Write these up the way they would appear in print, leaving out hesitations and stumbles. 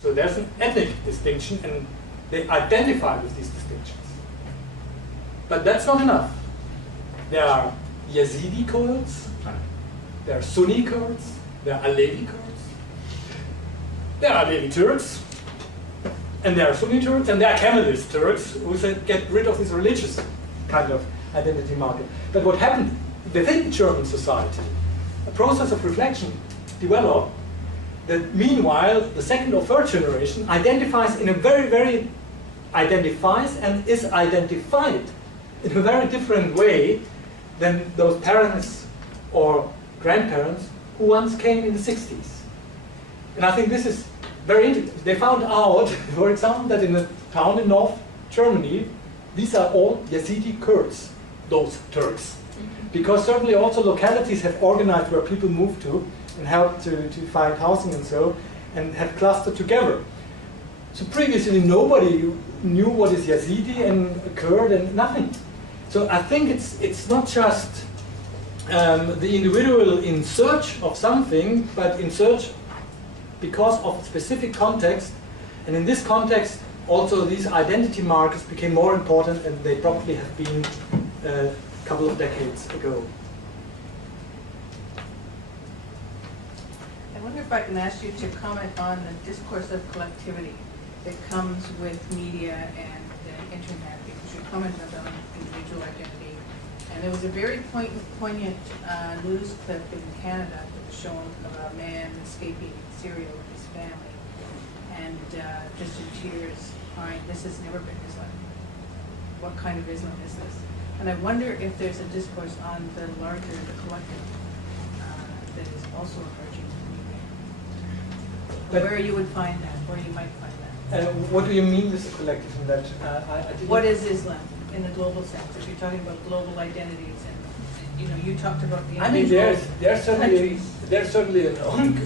So there's an ethnic distinction, and they identify with these distinctions. But that's not enough. There are Yazidi Kurds, there are Sunni Kurds, there are Alevi Kurds, there are Alevi Turks, and there are Sunni Turks, and there are Kemalist Turks who said get rid of this religious kind of identity marker. But what happened within German society, a process of reflection developed that meanwhile the second or third generation identifies in a identifies and is identified in a very different way than those parents or grandparents who once came in the 60s. And I think this is very interesting. They found out, for example, that in a town in North Germany, these are all Yazidi Kurds, those Turks. Because certainly also localities have organized where people move to and helped to find housing and so, and have clustered together. So previously nobody knew what is Yazidi and a Kurd and nothing. So I think it's not just the individual in search of something, but in search because of a specific context. And in this context, also these identity markers became more important, and they probably have been a couple of decades ago. I wonder if I can ask you to comment on the discourse of collectivity that comes with media and the internet, because you commented on individual identity. And there was a very poignant news clip in Canada that was shown of a man escaping Syria with his family, and just in tears, crying, "This has never been Islam. What kind of Islam is this?" And I wonder if there's a discourse on the larger, the collective, that is also emerging in media. But where you would find that, where you might find that. What do you mean with the collective in that? I didn't. What is Islam in the global sense? If you're talking about global identities, and you talked about the individual there's certainly an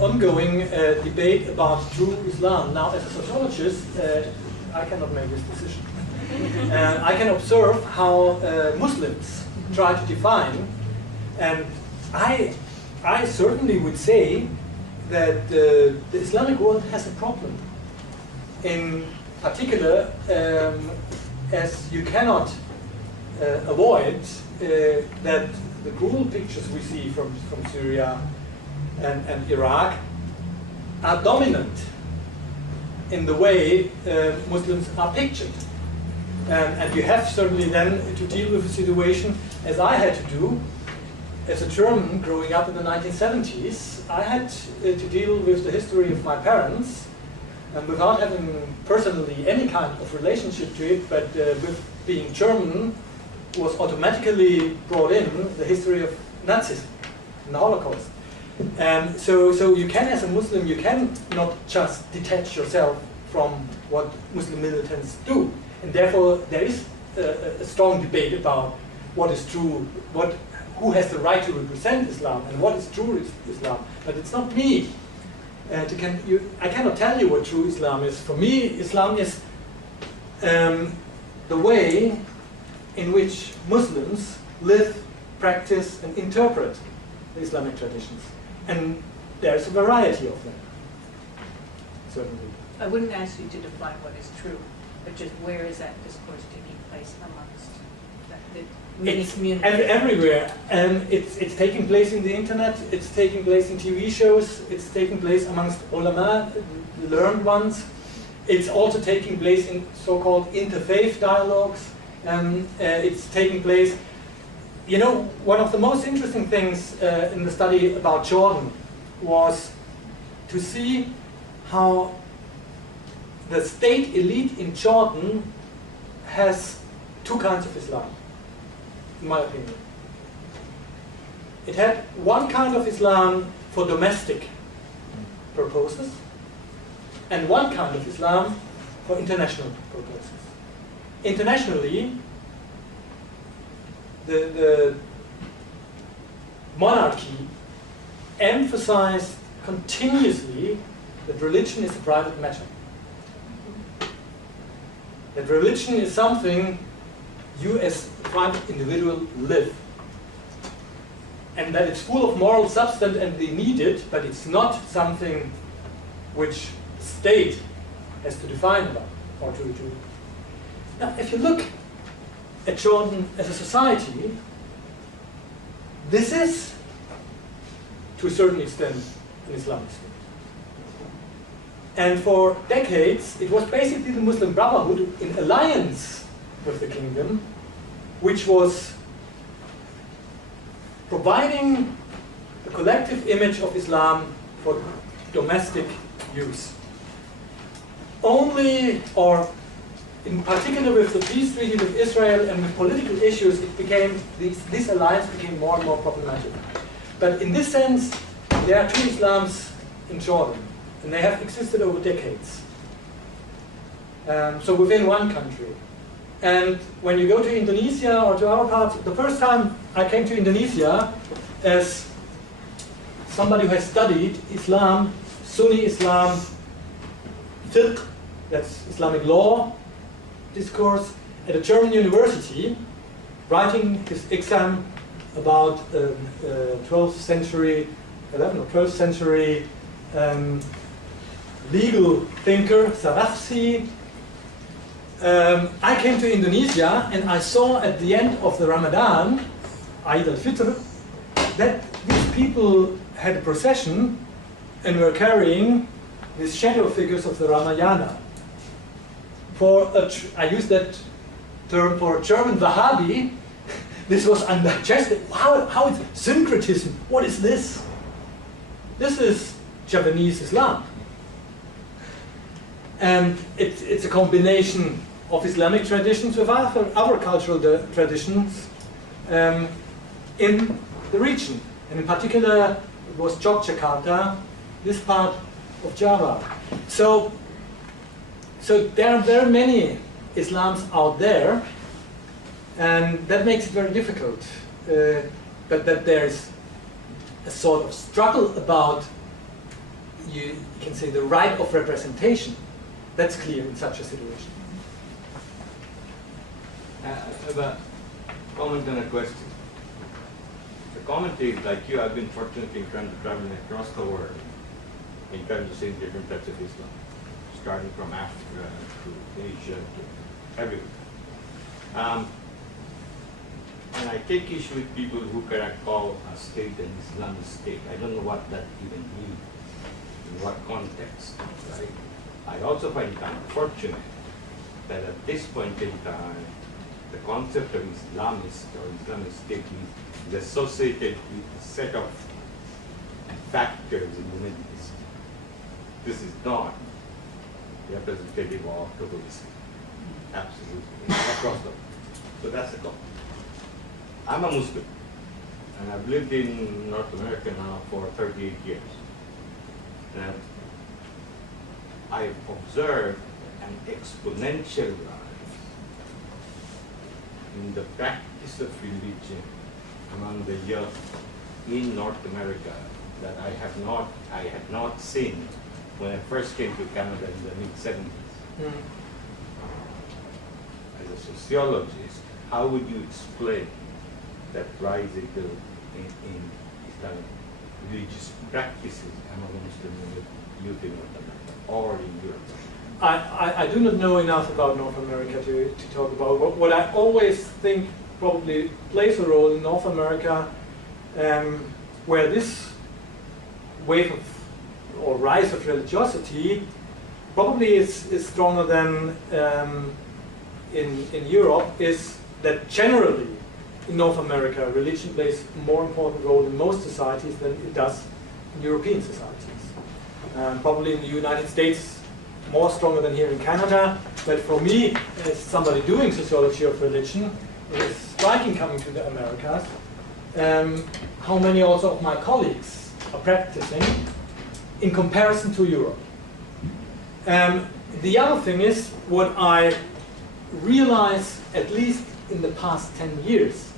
ongoing debate about true Islam. Now, as a sociologist, I cannot make this decision. I can observe how Muslims try to define, and I certainly would say that the Islamic world has a problem. In particular, as you cannot avoid that the cruel pictures we see from Syria and Iraq are dominant in the way Muslims are pictured. And you have certainly then to deal with a situation, as I had to do, as a German growing up in the 1970s, I had to deal with the history of my parents, and without having personally any kind of relationship to it, but with being German, was automatically brought in the history of Nazism and the Holocaust. And so you can, as a Muslim, you can not just detach yourself from what Muslim militants do. And therefore, there is a strong debate about what is true, who has the right to represent Islam, and what is true Islam. But it's not me. I cannot tell you what true Islam is. For me, Islam is the way in which Muslims live, practice, and interpret the Islamic traditions. And there's a variety of them, certainly. I wouldn't ask you to define what is true, but just where is that discourse taking place amongst the many communities? Everywhere. It's taking place in the internet, it's taking place in TV shows, it's taking place amongst ulama, the learned ones. It's also taking place in so-called interfaith dialogues. It's taking place. One of the most interesting things in the study about Jordan was to see how the state elite in Jordan has two kinds of Islam, in my opinion. It had one kind of Islam for domestic purposes, and one kind of Islam for international purposes. Internationally, the monarchy emphasized continuously that religion is a private matter. That religion is something you as a private individual live. And that it's full of moral substance and they need it, but it's not something which the state has to define about, or to. Now, if you look at Jordan as a society, this is, to a certain extent, an Islamic state. And for decades, it was basically the Muslim Brotherhood in alliance with the kingdom, which was providing the collective image of Islam for domestic use. Only, or in particular with the peace treaty with Israel and with political issues, it became, this alliance became more and more problematic. But in this sense, there are two Islams in Jordan, and they have existed over decades. So within one country. And when you go to Indonesia or to our parts, the first time I came to Indonesia as somebody who has studied Islam, Sunni Islam, fiqh, that's Islamic law, discourse, at a German university, writing his exam about 12th century, 11th or 12th century legal thinker, Sarafsi. I came to Indonesia and I saw at the end of the Ramadan, Eid al-Fitr, that these people had a procession and were carrying these shadow figures of the Ramayana. I use that term for a German Wahhabi, this was undigested. How is syncretism? What is this? This is Javanese Islam. And it's a combination of Islamic traditions with other cultural traditions in the region. And in particular, it was Yogyakarta, this part of Java. So there are very many Islams out there, and that makes it very difficult. But that there's a sort of struggle about, you can say, the right of representation. That's clear in such a situation. I have a comment and a question. The comment is, like you, I've been fortunate in trying to travel across the world in trying to see different types of Islam, starting from Africa to Asia to everywhere. And I take issue with people who cannot call a state an Islamic state. I don't know what that even means, in what context, right? I also find it unfortunate that at this point in time, the concept of Islamist or Islamic state is associated with a set of factors in the Middle East. This is not representative of the whole Islam. Absolutely. Across the world. So that's the comment. I'm a Muslim, and I've lived in North America now for 38 years. And I've observed an exponential rise in the practice of religion among the young in North America that I had not seen when I first came to Canada in the mid-70s. As a sociologist, how would you explain that rise in Islamic religious practices among Muslim youth in North America or in Europe? I do not know enough about North America to talk about. What I always think probably plays a role in North America, where this wave of, or rise of religiosity probably is stronger than in Europe, is that generally in North America religion plays a more important role in most societies than it does in European societies. Probably in the United States more stronger than here in Canada, but for me, as somebody doing sociology of religion, it is striking coming to the Americas, how many also of my colleagues are practicing in comparison to Europe. The other thing is, what I realize, at least in the past 10 years,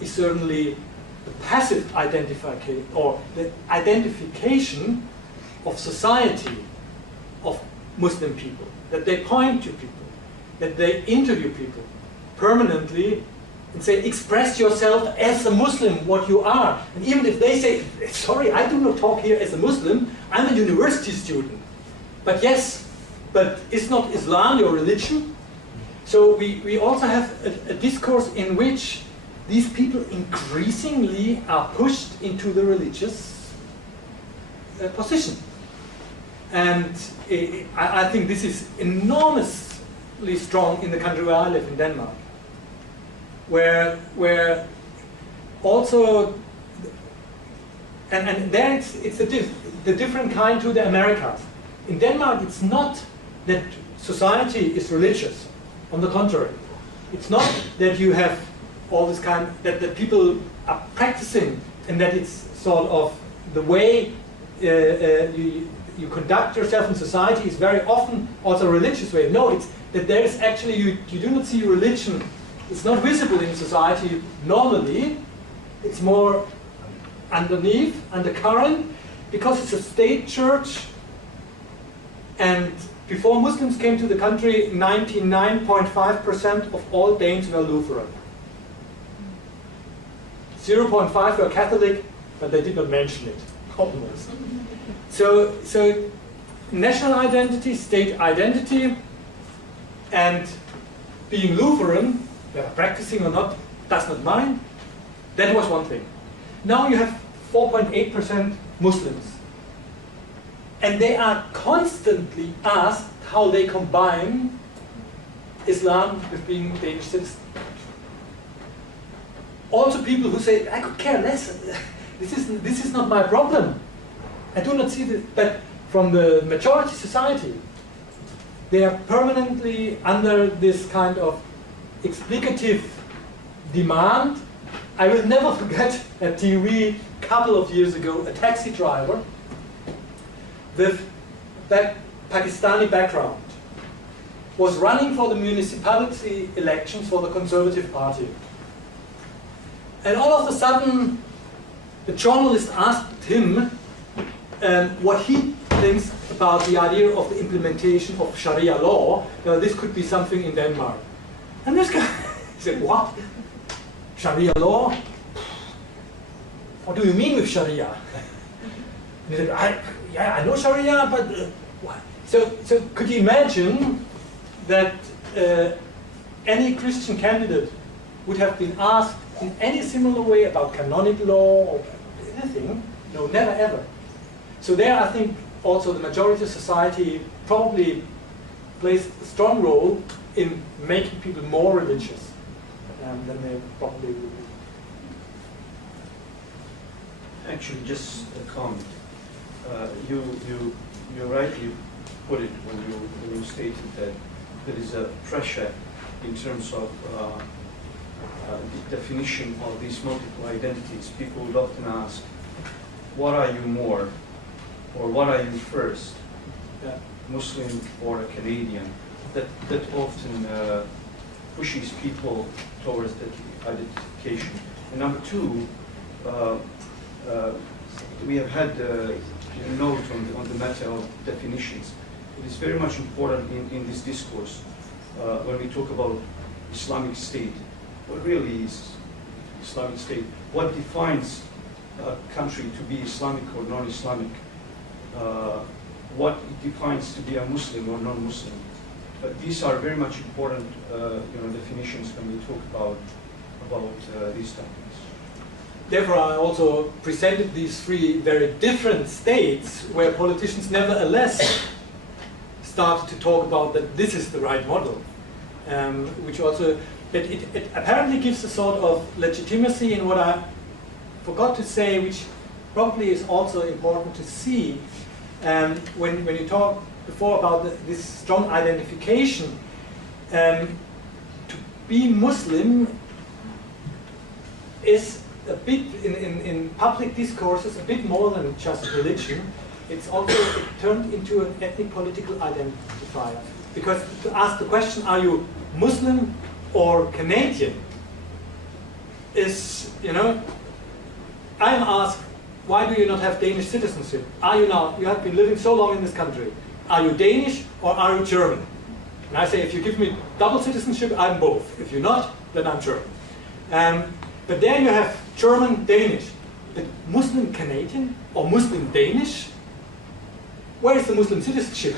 is certainly the passive identification, or the identification of society, of Muslim people, that they point to people, that they interview people permanently and say, express yourself as a Muslim, what you are. And even if they say, sorry, I do not talk here as a Muslim, I'm a university student. But yes, but is not Islam your religion? So we also have a discourse in which these people increasingly are pushed into the religious position. And I think this is enormously strong in the country where I live, in Denmark, where also, and there it's the different kind to the Americas. In Denmark, it's not that society is religious. On the contrary, it's not that you have all this kind, that people are practicing, and that it's sort of the way you conduct yourself in society is very often also a religious way. No, it's that there is actually, you do not see religion, it's not visible in society normally, it's more underneath, undercurrent, because it's a state church. And before Muslims came to the country, 99.5% of all Danes were Lutheran. 0.5 were Catholic, but they did not mention it, almost. So national identity, state identity, and being Lutheran, whether practicing or not, does not mind. That was one thing. Now you have 4.8% Muslims. And they are constantly asked how they combine Islam with being Danish citizens. Also people who say, I could care less, this is not my problem. I do not see this, but from the majority society, they are permanently under this kind of explicative demand. I will never forget at TV a couple of years ago, a taxi driver with that Pakistani background was running for the municipality elections for the Conservative Party. And all of a sudden, the journalist asked him what he thinks about the idea of the implementation of Sharia law. Now, this could be something in Denmark. And this guy said, what? Sharia law? What do you mean with Sharia? And he said, I know Sharia, but what? So could you imagine that any Christian candidate would have been asked in any similar way about canonic law or anything? No, never ever. So there I think also the majority of society probably plays a strong role in making people more religious than they probably would be. Actually, just a comment. You rightly put it when you stated that there is a pressure in terms of the definition of these multiple identities. People would often ask, what are you more? Or what are you first? Yeah. Muslim or a Canadian? That often pushes people towards that identification. And number two, we have had a note on the matter of definitions. It is very much important in this discourse when we talk about Islamic State. What really is Islamic State? What defines a country to be Islamic or non-Islamic? What it defines to be a Muslim or non-Muslim? These are very much important definitions when we talk about these topics. Therefore, I also presented these three very different states where politicians nevertheless started to talk about that this is the right model, which also, but it apparently gives a sort of legitimacy in what I forgot to say, which probably is also important to see when you talk before about this strong identification. To be Muslim is a bit, in public discourses, a bit more than just religion. It's also turned into an ethnic political identifier. Because to ask the question, are you Muslim or Canadian, is, I am asked, why do you not have Danish citizenship? Are you now, you have been living so long in this country, are you Danish or are you German? And I say, if you give me double citizenship, I'm both. If you're not, then I'm German. But there you have German, Danish. But Muslim Canadian or Muslim Danish? Where is the Muslim citizenship?